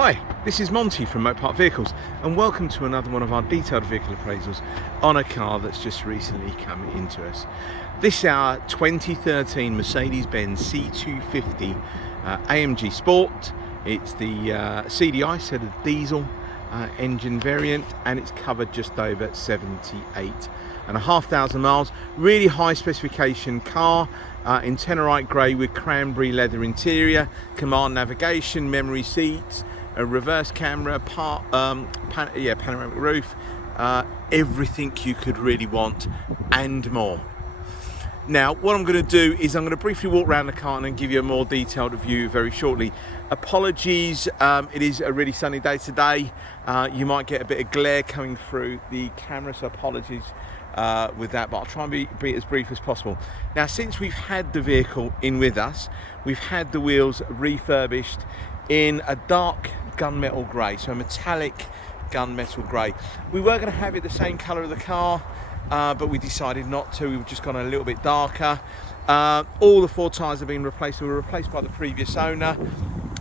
Hi, this is Monty from Motor Park Vehicles and welcome to another one of our detailed vehicle appraisals on a car that's just recently come into us. This is our 2013 Mercedes-Benz C250 AMG Sport. It's the CDI, so the diesel engine variant, and it's covered just over 78,500 miles. Really high specification car in Tenorite grey with cranberry leather interior, command navigation, memory seats, a reverse camera, panoramic roof, everything you could really want and more. Now, what I'm going to do is I'm going to briefly walk around the car and then give you a more detailed review very shortly. Apologies, it is a really sunny day today. You might get a bit of glare coming through the camera, so apologies with that, but I'll try and be as brief as possible. Now, since we've had the vehicle in with us, we've had the wheels refurbished in a dark gunmetal grey, so a metallic gunmetal grey. We were going to have it the same colour of the car, but we decided not to. We've just gone a little bit darker. All the four tyres have been replaced. They were replaced by the previous owner.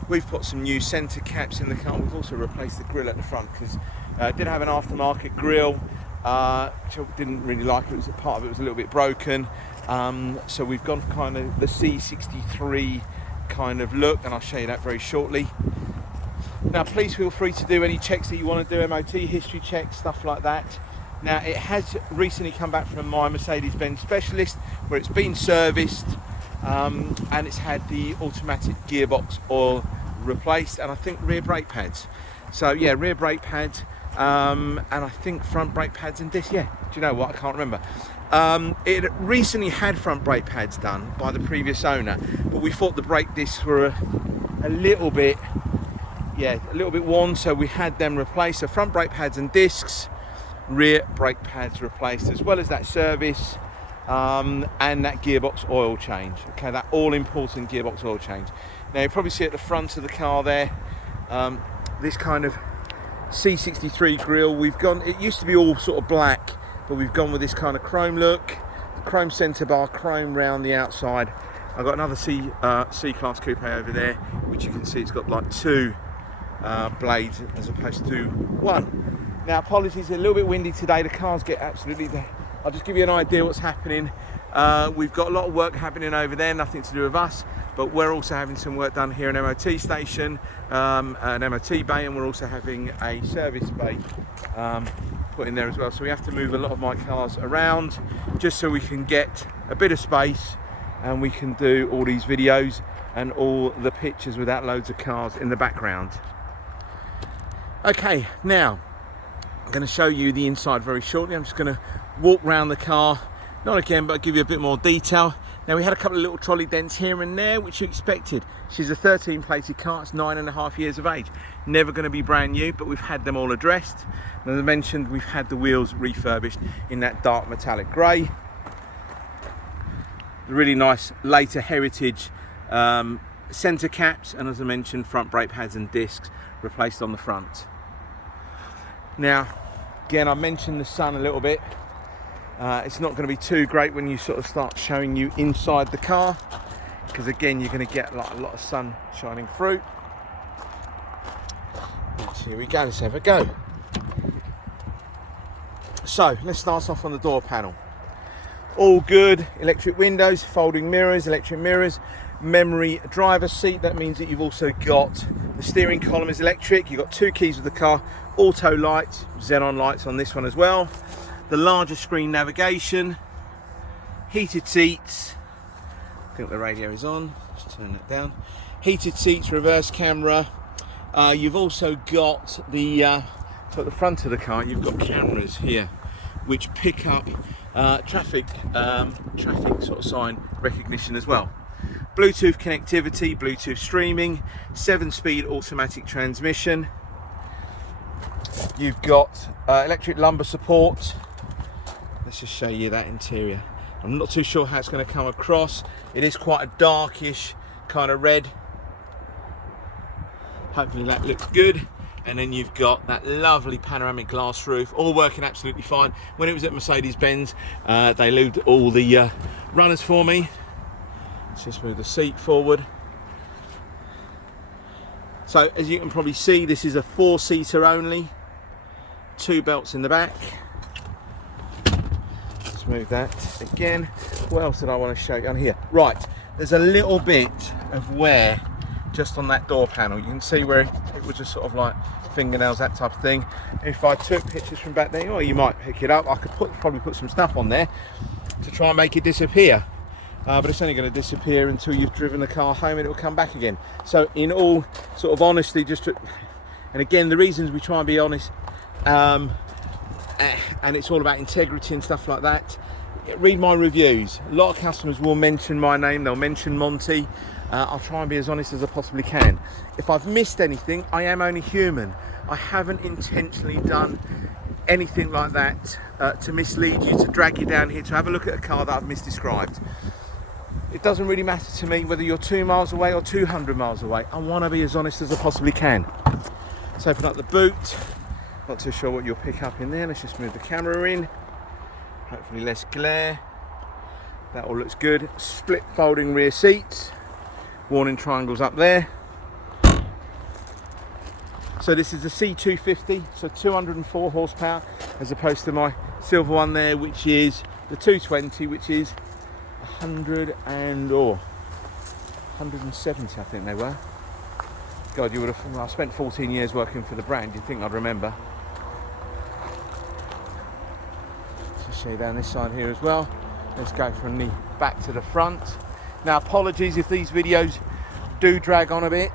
We've put some new centre caps in the car. We've also replaced the grille at the front because it did have an aftermarket grille, which I didn't really like. It was part of it was a little bit broken. So we've gone for kind of the C63 kind of look, and I'll show you that very shortly. Now, please feel free to do any checks that you want to do, MOT history checks, stuff like that. Now, it has recently come back from my Mercedes-Benz specialist where it's been serviced, and it's had the automatic gearbox oil replaced, and I think rear brake pads. So yeah, rear brake pads, and I think front brake pads and disc. Yeah, do you know what? I can't remember. It recently had front brake pads done by the previous owner, but we thought the brake discs were a little bit worn, so we had them replaced. So front brake pads and discs, rear brake pads replaced, as well as that service and that gearbox oil change. Okay, that all important gearbox oil change. Now, you probably see at the front of the car there, this kind of C63 grille. We've gone, it used to be all sort of black, but we've gone with this kind of chrome look, chrome centre bar, chrome round the outside. I've got another C-Class Coupe over there, which you can see it's got like two blades as opposed to one. Now, apologies, it's a little bit windy today. The cars get absolutely there. I'll just give you an idea what's happening. We've got a lot of work happening over there, nothing to do with us, but we're also having some work done here in MOT station, an MOT bay, and we're also having a service bay put in there as well. So we have to move a lot of my cars around just so we can get a bit of space and we can do all these videos and all the pictures without loads of cars in the background. Okay, now I'm going to show you the inside very shortly. I'm just going to walk around the car, not again, but give you a bit more detail. Now, we had a couple of little trolley dents here and there, which you expected. She's a 13 plated car, it's 9.5 years of age. Never going to be brand new, but we've had them all addressed. And as I mentioned, we've had the wheels refurbished in that dark metallic grey. Really nice later heritage centre caps, and as I mentioned, front brake pads and discs replaced on the front. Now, again, I mentioned the sun a little bit. It's not going to be too great when you sort of start showing you inside the car, because again, you're going to get like a lot of sun shining through. Here we go, let's have a go. So let's start off on the door panel. All good, electric windows, folding mirrors, electric mirrors, memory driver's seat. That means that you've also got the steering column is electric. You've got two keys with the car, auto lights, xenon lights on this one as well. The larger screen navigation, heated seats. I think the radio is on, just turn that down. Heated seats, reverse camera. You've also got the, so at the front of the car, you've got cameras here, which pick up traffic sort of sign recognition as well. Bluetooth connectivity, Bluetooth streaming, 7-speed automatic transmission. You've got electric lumbar support. Let's just show you that interior. I'm not too sure how it's going to come across. It is quite a darkish kind of red. Hopefully that looks good. And then you've got that lovely panoramic glass roof, all working absolutely fine. When it was at Mercedes-Benz, they lubed all the runners for me. Let's just move the seat forward. So as you can probably see, this is a 4-seater only, 2 belts in the back. Let's move that again. What else did I want to show you on here? Right, there's a little bit of wear just on that door panel. You can see where it was just sort of like fingernails, that type of thing. If I took pictures from back there, or you might pick it up, I could probably put some stuff on there to try and make it disappear. But it's only going to disappear until you've driven the car home and it will come back again. So in all sort of honesty, and again, the reasons we try and be honest, and it's all about integrity and stuff like that. Read my reviews. A lot of customers will mention my name, they'll mention Monty. I'll try and be as honest as I possibly can. If I've missed anything, I am only human. I haven't intentionally done anything like that to mislead you, to drag you down here to have a look at a car that I've misdescribed. It doesn't really matter to me whether you're 2 miles away or 200 miles away. I want to be as honest as I possibly can. Let's open up the boot. Not too sure what you'll pick up in there. Let's just move the camera in. Hopefully less glare. That all looks good. Split folding rear seats. Warning triangles up there. So this is the C250, so 204 horsepower, as opposed to my silver one there, which is the 220, which is 170, I think they were. God, you would have. Well, I spent 14 years working for the brand. You'd think I'd remember. Let's show you down this side here as well. Let's go from the back to the front. Now, apologies if these videos do drag on a bit,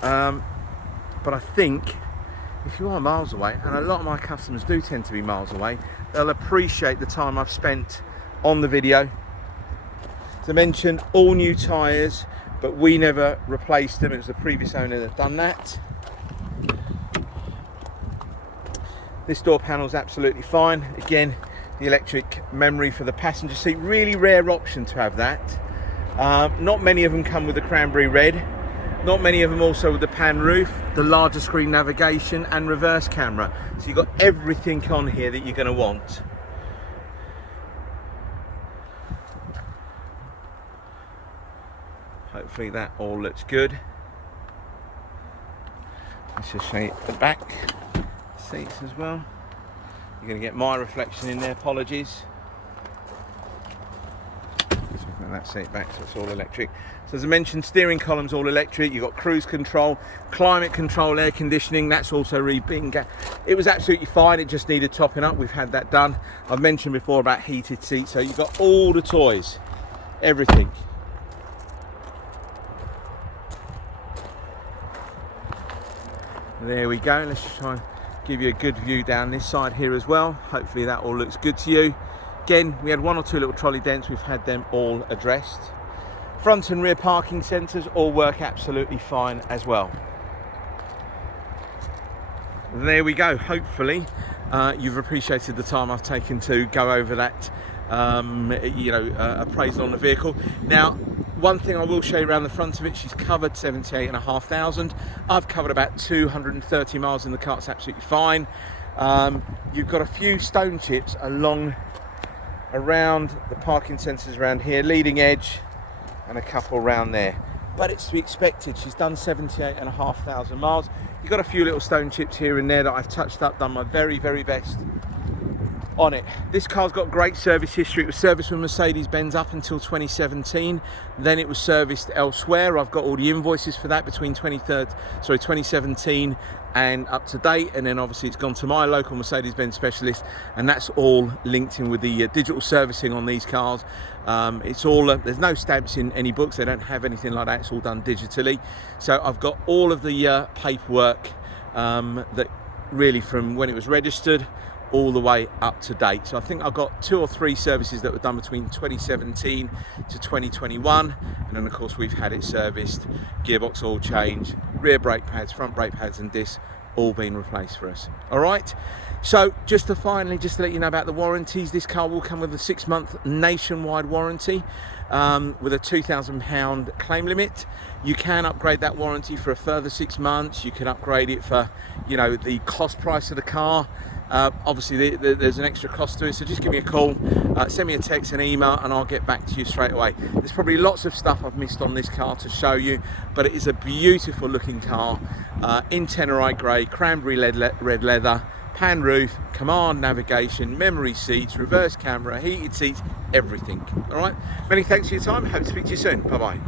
but I think if you are miles away, and a lot of my customers do tend to be miles away, they'll appreciate the time I've spent on the video. As I mentioned, all new tyres, but we never replaced them. It was the previous owner that done that. This door panel is absolutely fine. Again, the electric memory for the passenger seat, really rare option to have that. Not many of them come with the cranberry red. Not many of them also with the pan roof, the larger screen navigation and reverse camera. So you've got everything on here that you're going to want. Hopefully that all looks good. Let's just show you the back seats as well. You're going to get my reflection in there, apologies. Let's move that seat back so it's all electric. So as I mentioned, steering column's all electric. You've got cruise control, climate control, air conditioning. That's also being. It was absolutely fine. It just needed topping up. We've had that done. I've mentioned before about heated seats. So you've got all the toys, everything. There we go. Let's just try and give you a good view down this side here as well. Hopefully that all looks good to you. Again, we had 1 or 2 little trolley dents. We've had them all addressed. Front and rear parking sensors all work absolutely fine as well. There we go. Hopefully you've appreciated the time I've taken to go over that appraisal on the vehicle. Now, one thing I will show you around the front of it, she's covered 78,500. I've covered about 230 miles in the car. It's absolutely fine. You've got a few stone chips around the parking sensors around here, leading edge, and a couple around there. But it's to be expected. She's done 78,500 miles. You've got a few little stone chips here and there that I've touched up, done my very, very best on it. This car's got great service history. It was serviced with Mercedes-Benz up until 2017. Then it was serviced elsewhere. I've got all the invoices for that between 2017 and up to date. And then obviously it's gone to my local Mercedes-Benz specialist, and that's all linked in with the digital servicing on these cars. It's all there's no stamps in any books. They don't have anything like that. It's all done digitally. So I've got all of the paperwork that really from when it was registered all the way up to date. So I think I've got 2 or 3 services that were done between 2017 to 2021, and then of course we've had it serviced, gearbox oil change, rear brake pads, front brake pads and discs all been replaced for us. All right, so just to let you know about the warranties, this car will come with a 6-month nationwide warranty with a £2,000 claim limit. You can upgrade that warranty for a further 6 months. You can upgrade it for, the cost price of the car. Obviously there's an extra cost to it, so just give me a call, send me a text, an email, and I'll get back to you straight away. There's probably lots of stuff I've missed on this car to show you, but it is a beautiful looking car in Tenorite grey, cranberry red leather, pan roof, command navigation, memory seats, reverse camera, heated seats, everything. All right, many thanks for your time. Hope to speak to you soon. Bye bye.